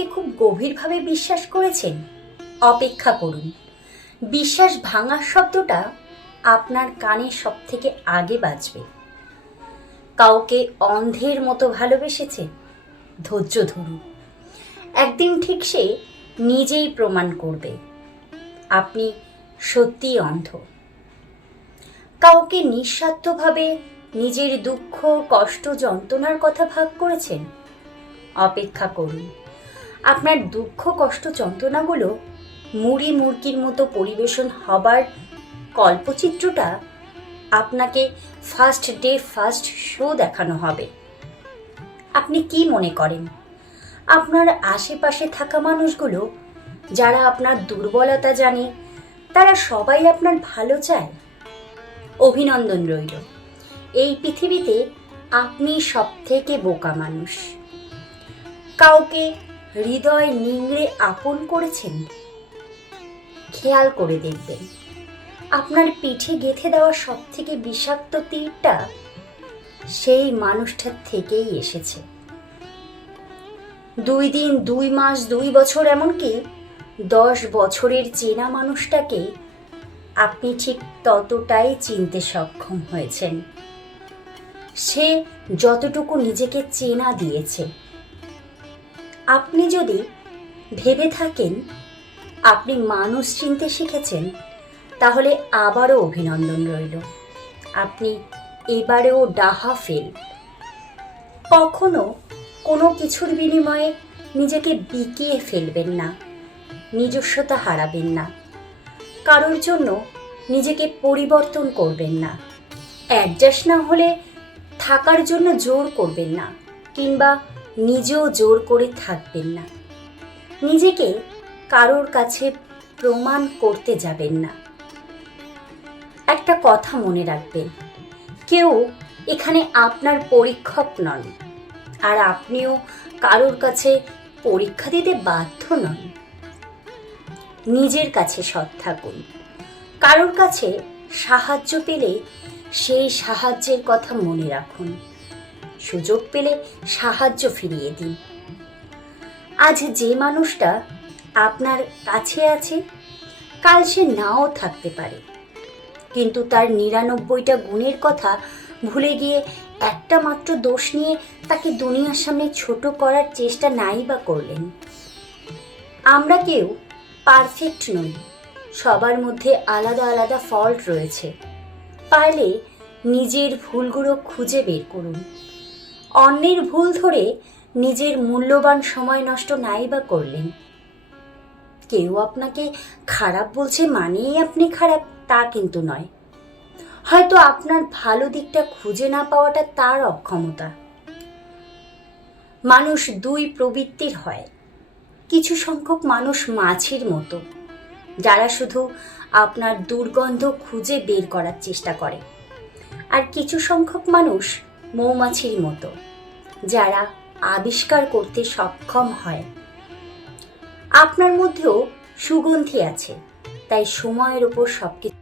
কাউকে খুব গভীরভাবে বিশ্বাস করেছেন? অপেক্ষা করুন। বিশ্বাস ভাঙার শব্দটা আপনার কানে সব থেকে আগে বাজবে। কাউকে অন্ধের মতো ভালোবেসেছে ধৈর্য ধরুন। একদিন ঠিক সে নিজেই প্রমাণ করবে। আপনি সত্যিই অন্ধ। কাউকে নিঃস্বার্থভাবে নিজের দুঃখ, কষ্ট, যন্ত্রণার কথা ভাগ করেছেন? অপেক্ষা করুন। আপনার দুঃখ, কষ্ট, যন্ত্রণাগুলো মুড়ি মুরগির মতো পরিবেশন হবার কল্পচিত্রটা আপনাকে ফার্স্ট ডে ফার্স্ট শো দেখানো হবে। আপনি কি মনে করেন? আপনার আশেপাশে থাকা মানুষগুলো, যারা আপনার দুর্বলতা জানে, তারা সবাই আপনার ভালো চায়? অভিনন্দন রইল। এই পৃথিবীতে আপনি সব থেকে বোকা মানুষ। কাউকে হৃদয় নিংড়ে আপন করেছেন। খেয়াল করে দেখবেন, আপনার পিঠে গেথে দেওয়া সব থেকে বিষাক্ত তীরটা সেই মানুষটার থেকেই এসেছে। দুই দিন, দুই মাস, দুই বছর এমনকি দশ বছরের চেনা মানুষটাকে আপনি ঠিক ততটাই চিনতে সক্ষম হয়েছেন। সে যতটুকু নিজেকে চেনা দিয়েছে আপনি যদি ভেবে থাকেন আপনি মানুষ চিনতে শিখেছেন, তাহলে আবারও অভিনন্দন রইল। আপনি এবারেও ডাহা ফেল। কখনো কোনো কিছুর বিনিময়ে নিজেকে বিকিয়ে ফেলবেন না, নিজস্বতা হারাবেন না, কারোর জন্য নিজেকে পরিবর্তন করবেন না অ্যাডজাস্ট না হলে থাকার জন্য জোর করবেন না, কিংবা নিজেও জোর করে থাকবেন না। নিজেকে কারোর কাছে প্রমাণ করতে যাবেন না। একটা কথা মনে রাখবেন, কেউ এখানে আপনার পরীক্ষক নন আর আপনিও কারোর কাছে পরীক্ষা দিতে বাধ্য নন। নিজের কাছে সৎ থাকুন। কারোর কাছে সাহায্য পেলে সেই সাহায্যের কথা মনে রাখুন। সুযোগ পেলে সাহায্য ফিরিয়ে দিন। আজ যে মানুষটা আপনার কাছে আছে, কাল সে নাও থাকতে পারে। কিন্তু তার নিরানব্বইটা গুণের কথা ভুলে গিয়ে একটা মাত্র দোষ নিয়ে তাকে দুনিয়ার সামনে ছোট করার চেষ্টা নাই বা করলেন। আমরা কেউ পারফেক্ট নই, সবার মধ্যে আলাদা আলাদা ফল্ট রয়েছে। পারলে নিজের ভুলগুলো খুঁজে বের করুন। অন্যের ভুল ধরে নিজের মূল্যবান সময় নষ্ট নাই বা করলেন। কেউ আপনাকে খারাপ বলছে মানেই আপনি খারাপ, তা কিন্তু নয়। হয়তো আপনার ভালো দিকটা খুঁজে না পাওয়াটা তার অক্ষমতা। মানুষ দুই প্রবৃত্তির হয়। কিছু সংখ্যক মানুষ মাছির মতো, যারা শুধু আপনার দুর্গন্ধ খুঁজে বের করার চেষ্টা করে। আর কিছু সংখ্যক মানুষ মৌমাছির মতো, যারা আবিষ্কার করতে সক্ষম হয়। আপনার মধ্যেও সুগন্ধি আছে, তাই সময়ের উপর সবকিছু